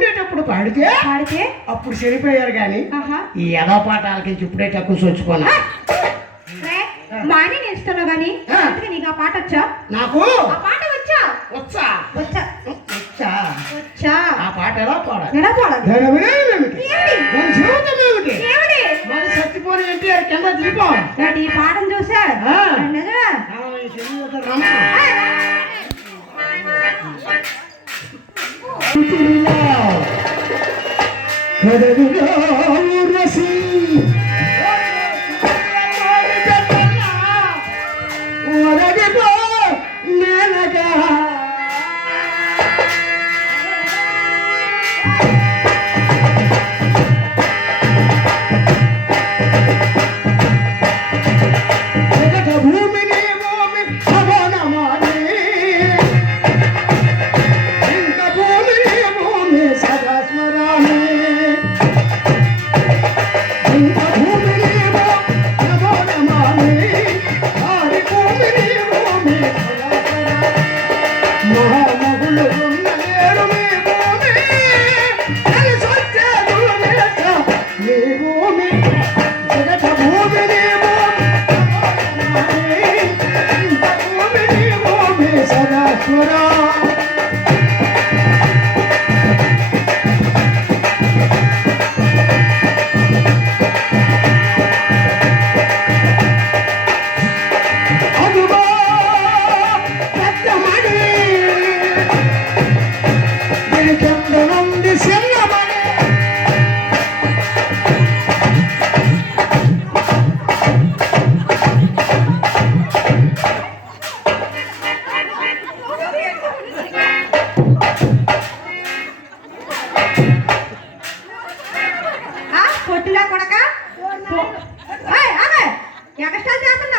ఉండేటప్పుడు పాడితే పాడితే? అప్పుడు చనిపోయారు కానీ ఈ యథా పాఠాలకి ఇప్పుడే తక్కువ మాని నేర్చుతున్నావు గాని ఆ. అందుకే నీకు ఆ పాట వచ్చా? నాకు? ఆ పాట వచ్చా? వచ్చా. వచ్చా. వచ్చా. వచ్చా. ఆ పాట ఎలా పాడాలి? ఎలా పాడాలి? సత్యపోని ఎన్టీఆర్ కింద దీపం ఈ చూసా. నిజమా ఆ, ఈ శరీరత ఏయ్, ఆగే. ఎగస్ట్రాలు చేస్తున్నా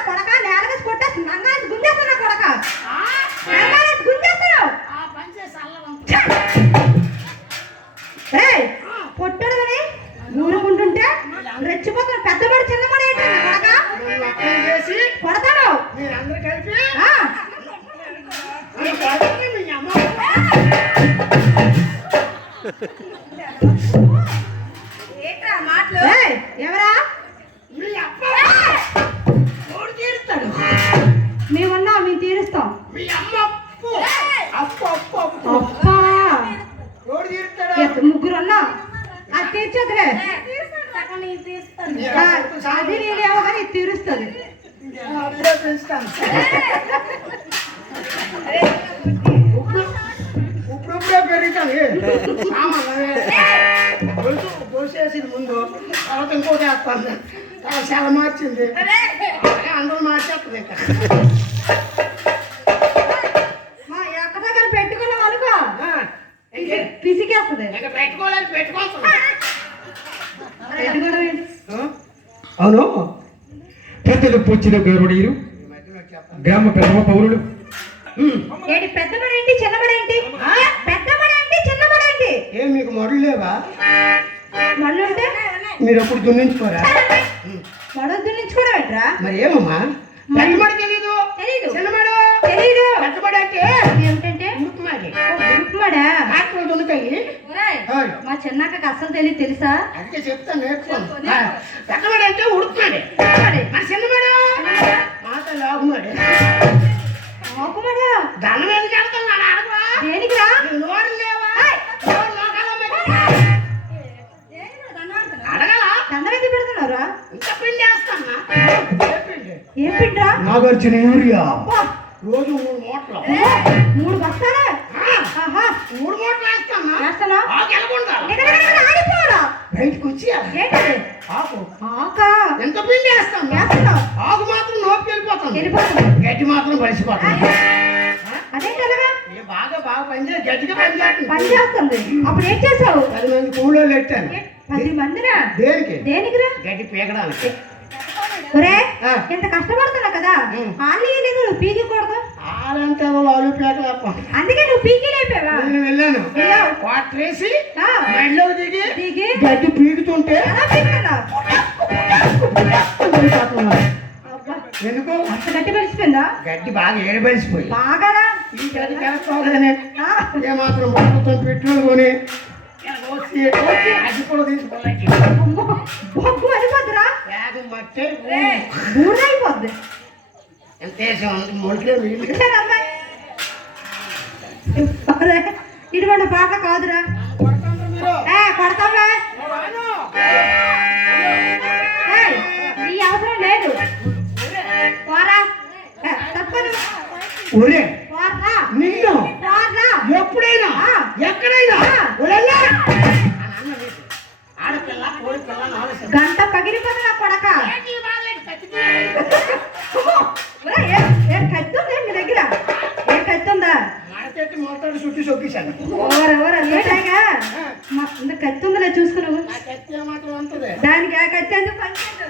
మీ అమ్మ అప్పు. అప్పు అప్పు అప్పు. అబ్బా ఓడి తీరుతాడు? ఎత్తు ముగ్గురు ఉన్నా అది తీర్చదులే అది నేనేమో కానీ తీరుస్తుంది. ఇప్పుడు గొలుసు గొలుసేసింది ముందు తర్వాత ఇంకోటి వేస్తాను. చాలా మార్చింది. అందరూ మార్చేస్తుంది ఇంకా. పూచిన గౌరవనీయులు గ్రామ ప్రథమ పౌరులు. ఏంటి ఏం మీకు మరులు లేవా? ఉంటే మీరు ఎప్పుడు దున్నించుకోరా? కూడా పెట్టరా మరి ఏమమ్మా? తెలీదు. తెలీదు. చిన్నమడు తెలీదు. పెద్దమడి అంటే? ఏమిటంటే? ఉరుకుమాడి. ఉరుకుమాడా? ట్రాక్టర్లు దున్నుతాయి. మా చిన్నక్కకి అస్సలు తెలియదు తెలుసా? చెప్తాను నేర్చుకోను. ఆ, పెద్దమడి అంటే ఉడుకుమాడి పెద్దబడే. మరి నాగార్జున యూరియా. అబ్బా, రోజు మూడు మూటలు ఏ, మూడు మూడు వేస్తానా? వేస్తానా? బయటకు వచ్చి ఏంటది? ఆకు ఆకా? ఎంత పిండి వేస్తాం వేస్తున్నావు ఆకు మాత్రం నోపి వెళ్ళిపోతాం వెళ్ళిపోతుంది. గడ్డి మాత్రం అలాగా ఏ బాగా బాగా పనిచే గట్టిగా పనిచేస్తుంది. పని చేస్తుంది. అప్పుడు ఏం చేసావు? పది మంది కూలో పెట్టాను పది మందిరా దేనికి? దేనికిరా గడ్డి పీకడానికి. ఒరే ఆ. ఇంత కష్టపడుతున్నావు కదా. ఆళ్ళు లేదు నువ్వు పీకకూడదు. ఆరంటే లాలు పీకలేప అందుకే నువ్వు పీకి లేపావా నేను వెళ్ళాను. వెళ్ళావు. వాటర్ వేసి ఆ, మెడలోకి దిగి దిగి? గడ్డి పీకుతుంటే ఎందుకు? అంత గట్టి కలిసిపోయిందా గడ్డి బాగా ఏడబడిసిపోయి బాగానా? ఈ గడ్డి కలుసుకోవాలని ఏమాత్రం మొత్తం పెట్రోల్ కొని అది కూడా తీసుకోవాలి బొగ్గు అయిపోద్దిరా. మట్టే బూర అయిపోద్ది. ఎంత మొలికే ఇటువంటి పాట కాదురా. మీరు కొడతావా నీ అవసరం లేదు. పోరా. ఏ, మా ఇంత కత్తి ఉందిలే చూసుకున్నావు. దానికి ఆ కత్తి ఎందుకు పంచాడు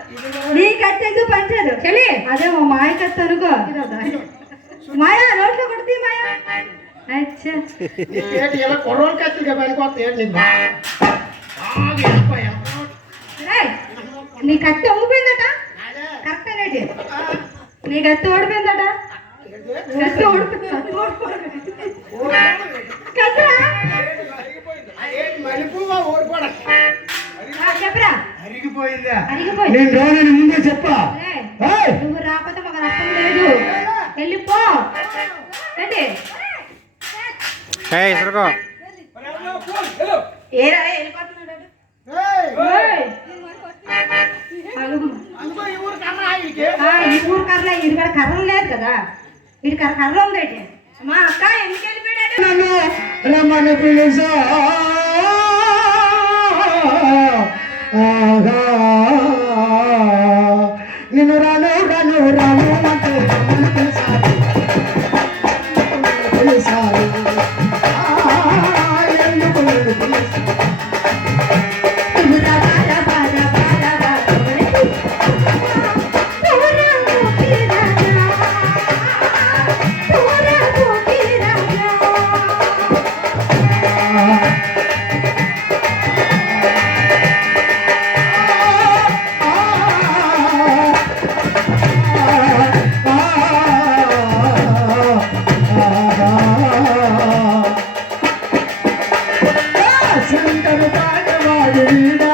నీ కత్తి ఎందుకు పంచాడు చెల్లి! అదే మా మాయ కత్తి అనుకో. మాయా నోట్లో కొడుతీ మాయా. అచ్చా. కుర్రోలు నీ కత్తి అమ్ముపోయిందట ఆ, నీ కత్తి ఓడిపోయిందట అరిగిపోయిందా? అరిగిపోయింది. నేను రానని ముందే చెప్పా! నువ్వు రాకపోతే మాకు నష్టం లేదు. వెళ్ళిపో ఏరా వెళ్ళిపోతున్నాడు ఈ ఊరు కర్రలే ఇది కూడా కర్రలు లేదు కదా. వీడి కర్ర కర్ర ఉందేటి మా అక్క ఎందుకు వెళ్ళిపోయాడు? నన్ను రమ్మని పిలుసా నిన్ను రాను రాను రాను. పాడవాడు వీడా